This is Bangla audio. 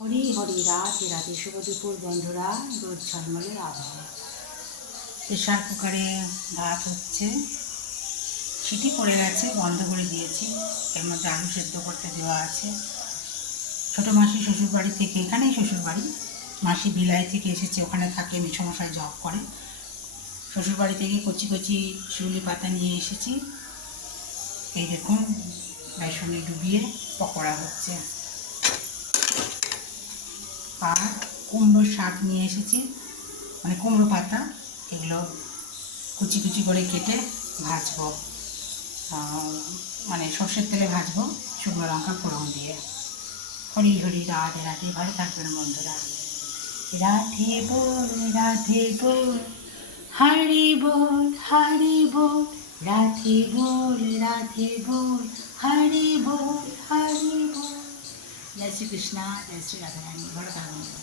হরি হরি রাধে রাধে শুভ দুপুর বন্ধুরা। রোদ ঝলমলের আবহাওয়া। প্রেশার কুকারে ভাত হচ্ছে, সিটি পড়ে গেছে, বন্ধ করে দিয়েছি। এর মধ্যে আলু সেদ্ধ করতে দেওয়া আছে। ছোটো মাসি শ্বশুরবাড়ি থেকে, এখানেই শ্বশুরবাড়ি, মাসি বিলাই থেকে এসেছে, ওখানে থাকে, মেছোমশাই জব করে। শ্বশুরবাড়ি থেকে কচি কচি শিউলি পাতা নিয়ে এসেছি। এই দেখুন, বেসনে ডুবিয়ে পকোড়া হচ্ছে। আর কুমড়োর শাক নিয়ে এসেছি, মানে কুমড়ো পাতা, এগুলো কুচি কুচি করে কেটে ভাজবো, মানে সর্ষের তেলে ভাজবো, শুকনো লঙ্কা ফোড়ন দিয়ে। হরি হরি রাধে রাধে, ভালো থাকবেন বন্ধুরা। রাধে বল রাধে বল, হরি বল হরি বল, রাধে বল রাধে বল, হরি বল হরি বল। জয় শ্রী কৃষ্ণা, জয় শ্রী রাধা রানী, ভালো থাকবেন।